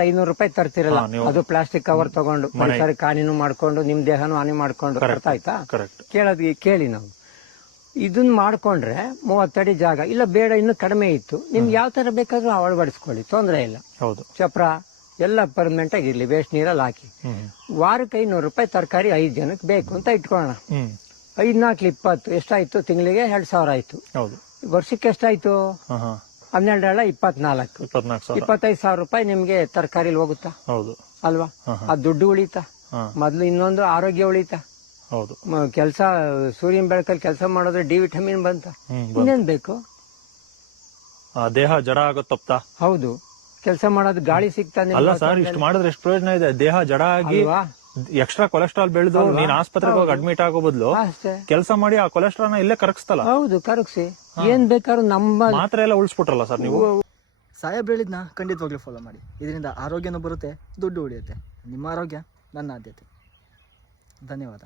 ಐನೂರು ರೂಪಾಯಿ ತರ್ತಿರಲ್ಲ ಅದು ಪ್ಲಾಸ್ಟಿಕ್ ಕವರ್ ತಗೊಂಡು ಪರಿಸರಕ್ಕೆ ಹಾನಿನೂ ಮಾಡ್ಕೊಂಡು ನಿಮ್ ದೇಹನೂ ಹಾನಿ ಮಾಡ್ಕೊಂಡು ಅರ್ಥ ಆಯ್ತಾ? ಕೇಳೋದ್ ಕೇಳಿ ನಾವು. ಇದನ್ನ ಮಾಡ್ಕೊಂಡ್ರೆ ಮೂವತ್ತಡಿ ಜಾಗ ಇಲ್ಲ ಬೇಡ ಇನ್ನು ಕಡಿಮೆ ಇತ್ತು. ನಿಮ್ಗೆ ಯಾವ ತರ ಬೇಕಾದ್ರೂ ಅಳವಡಿಸ್ಕೊಳ್ಳಿ ತೊಂದರೆ ಇಲ್ಲ. ಹೌದು. ಚಪ್ರ ಎಲ್ಲ ಪರ್ಮನೆಂಟ್ ಆಗಿರ್ಲಿ ವೇಸ್ಟ್ ನೀರಲ್ಲಿ ಹಾಕಿ. ವಾರಕ್ಕೆ ಐನೂರು ರೂಪಾಯಿ ತರಕಾರಿ ಐದು ಜನಕ್ಕೆ ಬೇಕು ಅಂತ ಇಟ್ಕೊಳ್ಳೋಣ. ಐದ್ ನಾಲ್ಕು ಇಪ್ಪತ್ತು ಎಷ್ಟಾಯ್ತು ತಿಂಗಳಿಗೆ? ಎರಡ್ ಸಾವಿರ ಆಯ್ತು. ವರ್ಷಕ್ಕೆ ಎಷ್ಟಾಯ್ತು? ಹಾ ಹಾ ಹನ್ನೆರಡೇಳ ಇಪ್ಪತ್ನಾಲ್ಕು. ಇಪ್ಪತ್ನಾಲ್ಕು ಸಾವಿರ. ಇಪ್ಪತ್ತೈದು ಸಾವಿರ ರೂಪಾಯಿ ನಿಮ್ಗೆ ತರಕಾರಿಲಿ ಹೋಗುತ್ತಾ? ಹೌದು. ಅಲ್ವಾ? ಆ ದುಡ್ಡು ಉಳಿತಾ? ಮೊದ್ಲು ಇನ್ನೊಂದು ಆರೋಗ್ಯ ಉಳಿತಾ? ಹೌದು. ಕೆಲಸ ಸೂರ್ಯನ ಬೆಳಕಲ್ಲಿ ಕೆಲಸ ಮಾಡಿದ್ರೆ ಡಿ ವಿಟಮಿನ್ ಬಂತ? ಇನ್ನೇನ್ ಬೇಕು? ದೇಹ ಜಡ ಆಗೋದ್ ತಪ್ತಾ? ಹೌದು. ಕೆಲಸ ಮಾಡೋದು ಗಾಳಿ ಸಿಗ್ತಾನೆ ಅಲ್ಲ ಸರ್ ಇಷ್ಟು ಮಾಡಿದ್ರೆ ಎಷ್ಟು ಪ್ರಯೋಜನ ಇದೆ? ದೇಹ ಜಡ ಆಗಿ ಎಕ್ಸ್ಟ್ರಾ ಕೊಲೆಸ್ಟ್ರಾಲ್ ಬೆಳೆದು ನೀನ್ ಆಸ್ಪತ್ರೆಗೆ ಹೋಗಿ ಅಡ್ಮಿಟ್ ಆಗೋ ಬದಲು ಅಷ್ಟೇ. ಕೆಲಸ ಮಾಡಿ ಆ ಕೊಲೆಸ್ಟ್ರಾಲ್ ಇಲ್ಲೇ ಕರಗಿಸ್ತಲ್ಲ? ಹೌದು ಕರಗಿಸಿ. ಏನ್ ಬೇಕಾದ್ರೂ ನಮ್ಮ ಮಾತ್ರ ಎಲ್ಲ ಉಳಿಸ್ಬಿಟ್ರಲ್ಲ ಸರ್ ನೀವು? ಸಾಹೇಬ್ ಹೇಳಿದ್ನ? ಖಂಡಿತವಾಗ್ಲೂ ಫಾಲೋ ಮಾಡಿ. ಇದರಿಂದ ಆರೋಗ್ಯನೂ ಬರುತ್ತೆ ದುಡ್ಡು ಉಳಿಯುತ್ತೆ. ನಿಮ್ಮ ಆರೋಗ್ಯ ನನ್ನ ಆದ್ಯತೆ. ಧನ್ಯವಾದ.